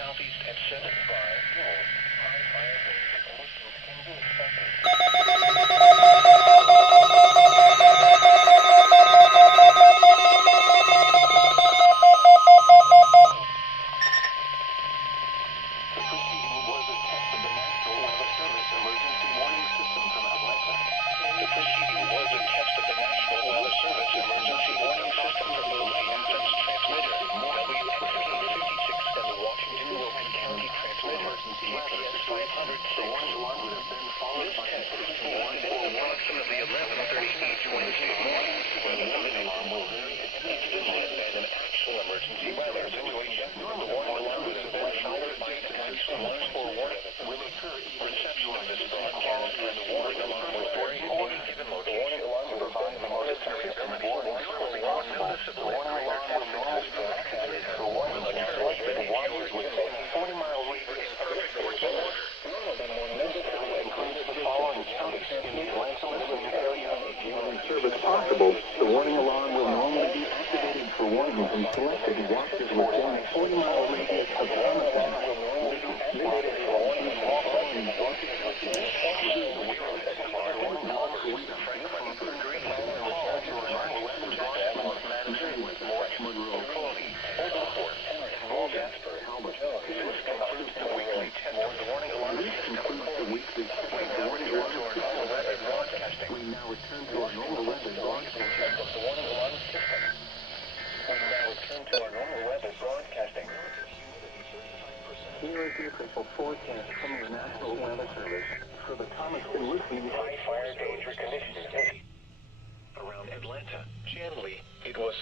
southeast at 75 knots. High fire danger conditions can be expected. The proceeding was a test of the National Weather Service emergency warning system from Atlanta. The proceeding was a test of the National Weather Service emergency warning system from the EAS transmitter, WXK-56, and the Washington County transmitter, EAS 506. This test was conducted at approximately 11:30 each Wednesday morning, when the warning alarm will vary at an actual emergency weather situation. The warning alarm would have been followed by an actual warning will occur. Reception of this broadcast and the warning alarm will vary at any given location. The warning alarm will provide the military warnings for one noticeable greater emphasis broadcast will occur within waters within a 40-mile radius of perfect working order. This includes the following counties in the Atlanta listening area. If possible, the warning alarm will normally be activated for warnings and selected watches within a 40-mile radius of the alarm will normally be activated for warnings and selected watches within a 40-mile radius of Here is the official forecast from the National Weather Service for the Thomas and Listening high fire danger conditions around Atlanta. Generally, it was